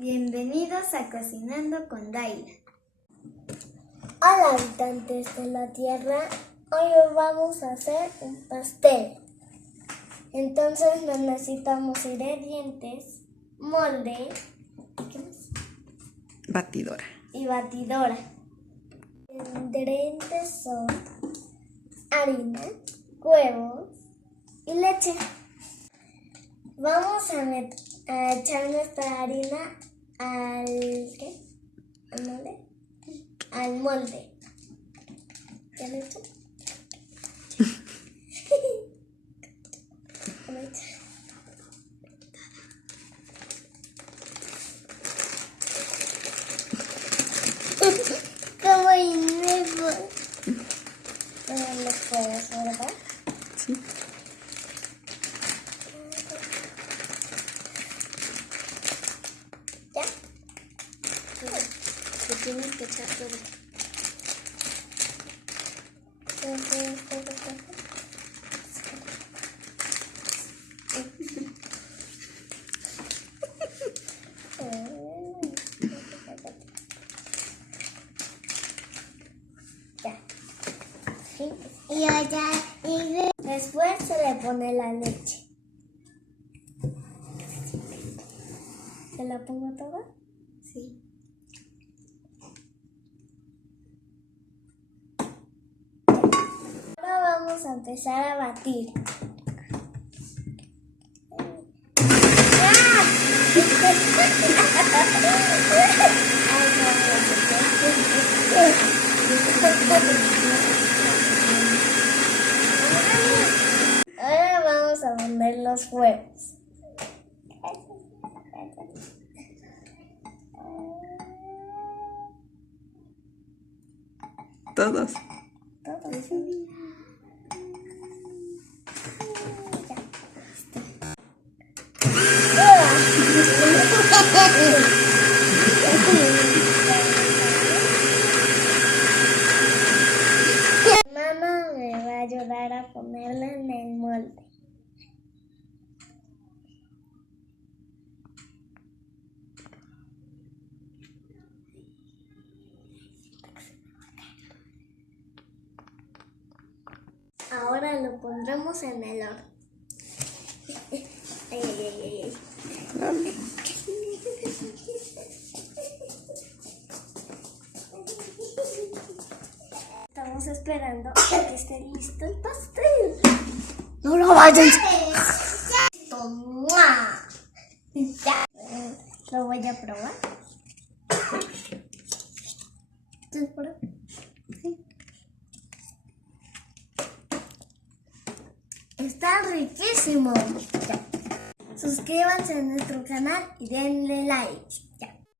Bienvenidos a Cocinando con Daira. Hola habitantes de la Tierra, hoy vamos a hacer un pastel. Entonces necesitamos ingredientes, molde, ¿qué más? Batidora. Y batidora. Ingredientes son harina, huevos y leche. Vamos a echar nuestra harina al molde. ¿Ya lo he hecho? Como inmenso. No lo puedes, ¿verdad? Sí. ¿Ya? Te tienes que echar todo. Y después se le pone la leche. ¿Se la pongo toda? Sí. Ahora vamos a empezar a batir. Ahora vamos a poner los huevos. Todos. Mamá me va a ayudar a ponerla en el molde. Ahora lo pondremos en el horno. Ay, ay, ay, ay. Estamos esperando a que esté listo el pastel. No lo vayas. Ya. Lo voy a probar. ¿Tú pruebas? Sí. Está riquísimo. Ya. Suscríbanse a nuestro canal y denle like.